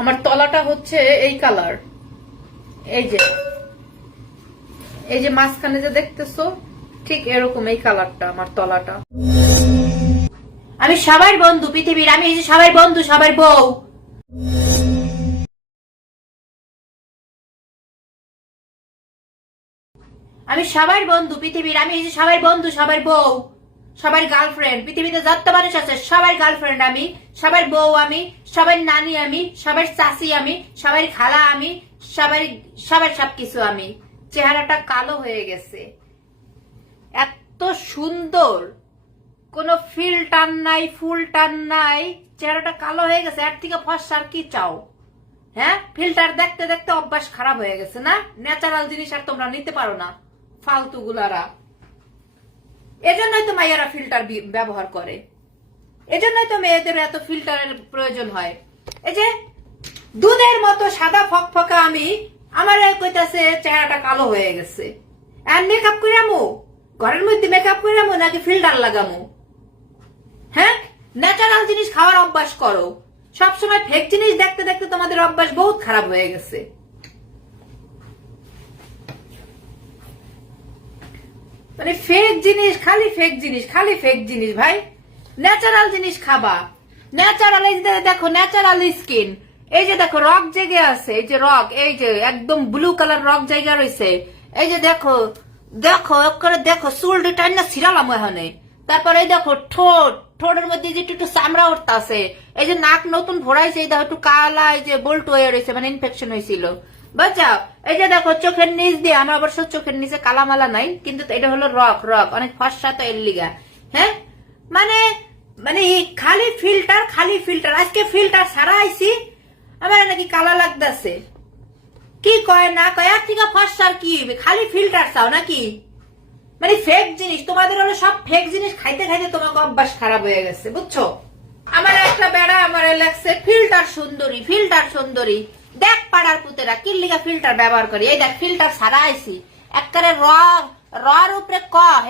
আমার তলাটা হচ্ছে এই কালার। এই যে মাঝখানে যে দেখতেছো ঠিক এরকম এই কালারটা আমার তলাটা। আমি সবার বন্ধু পৃথিবীর, আমি এই যে সবার বন্ধু, সবার বউ। আমি সবার বন্ধু পৃথিবীর, আমি এই যে সবার বন্ধু, সবার বউ, সবার গার্লফ্রেন্ড। পৃথিবীতে যত মানুষ আছে সবার গার্লফ্রেন্ড আমি, সবার বউ আমি, সবার নানি আমি, সবার চাচি আমি, সবার খালা আমি, সবার সবকিছু আমি। চেহারাটা কালো হয়ে গেছে, এত সুন্দর, কোনো ফিল্টার নাই, ফুল টান নাই, চেহারাটা কালো হয়ে গেছে। এর থেকে ফর্সা আর কি চাও? হ্যাঁ, ফিল্টার দেখতে দেখতে অভ্যাস খারাপ হয়ে গেছে না? ন্যাচারাল জিনিস আর তোমরা নিতে পারো না, ফালতু গুলারা। এজন্যই তো মাইয়ারা ফিল্টার ব্যবহার করে, এজন্যই তো মেয়েদের এত ফিল্টারের প্রয়োজন হয়। এই যে দুধের মতো সাদা ফকফকা আমি, আমার কইতাছে চেহারাটা কালো হয়ে গেছে। আর মেকআপ করে আমু, ঘরের মধ্যে মেকআপ করে আমু নাকি ফিল্টার লাগামু? হ্যাঁ, ন্যাচারাল জিনিস খাওয়ার অভ্যাস করো। সবসময় ফেক জিনিস দেখতে দেখতে তোমাদের অভ্যাস বহুত খারাপ হয়ে গেছে। মানে ফেক জিনিস, খালি ফেক জিনিস, খালি ফেক জিনিস। ভাই, ন্যাচারাল জিনিস খাবা। ন্যাচারাল, এই যে দেখো ন্যাচারাল স্কিন, এই যে দেখো রক জেগে আছে, এই যে রক, এই যে একদম ব্লু কালার রক জায়গা রয়েছে। এই যে দেখো দেখো করে দেখো, চুলটি টাইনা ছিড়ালাম এখানে। তারপরে এই দেখো ঠোঁট, ঠোঁটের মধ্যে যে একটু চামড়া উঠতে আছে। এই যে নাক নতুন ভরাইছে, এই দেখো একটু কালা, এই যে বোল্ট হয়ে রয়েছে, মানে ইনফেকশন হয়েছিল, বুঝছাও? এই যে দেখো চোখের নিচ দিয়ে, আমার অবশ্য চোখের নিচে কালামালা নাই, কিন্তু এটা হলো রক, রক অনেক ফর্সা তো এর লিগা। হ্যাঁ, মানে মানে খালি ফিল্টার, খালি ফিল্টার। আজকে ফিল্টার ছাড়া আইছি, আমার নাকি কালা লাগতেছে। কি কয় না কয়, আর থেকে ফর্সার কি খালি ফিল্টার চাও নাকি? মানে ফেক জিনিস তোমাদের হলো, সব ফেক জিনিস খাইতে খাইতে তোমাকে অভ্যাস খারাপ হয়ে গেছে, বুঝছো? আমার একটা বেড়া আমার লাগছে ফিল্টার সুন্দরী, ফিল্টার সুন্দরী। দেখ পাড়ার পুতেরা কি লিগা ফিল্টার ব্যবহার করি। এই দেখ ফিল্টার ছাড়া আইছি, একবারে রর উপরে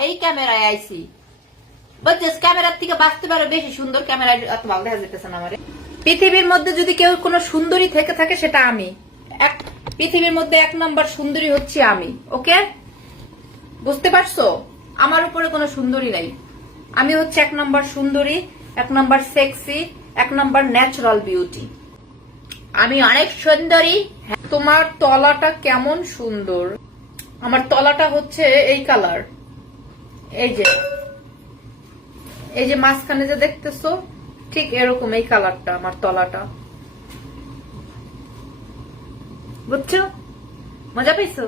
এই ক্যামেরায় আইছি, বুঝছিস? ক্যামেরার থেকে বাঁচতে পারো বেশি সুন্দর, ক্যামেরায় অত ভালো দেখা যেতেছে না আমারে। পৃথিবীর মধ্যে যদি কেউ কোনো সুন্দরী থেকে থাকে সেটা আমি। পৃথিবীর মধ্যে 1 নম্বর সুন্দরী হচ্ছে আমি, ওকে? বুঝতে পারছো? আমার উপরে কোনো সুন্দরী নাই, আমি হচ্ছে 1 নম্বর সুন্দরী, 1 নম্বর সেক্সি, 1 নম্বর ন্যাচারাল বিউটি। আমি অনেক সুন্দরী। তোমার তলাটা কেমন সুন্দর। আমার তলাটা হচ্ছে এই কালার। এই যে মাঝখানে যে দেখতেছো ঠিক এরকম এই কালারটা আমার তলাটা, বুঝছো? মজা পাইছো?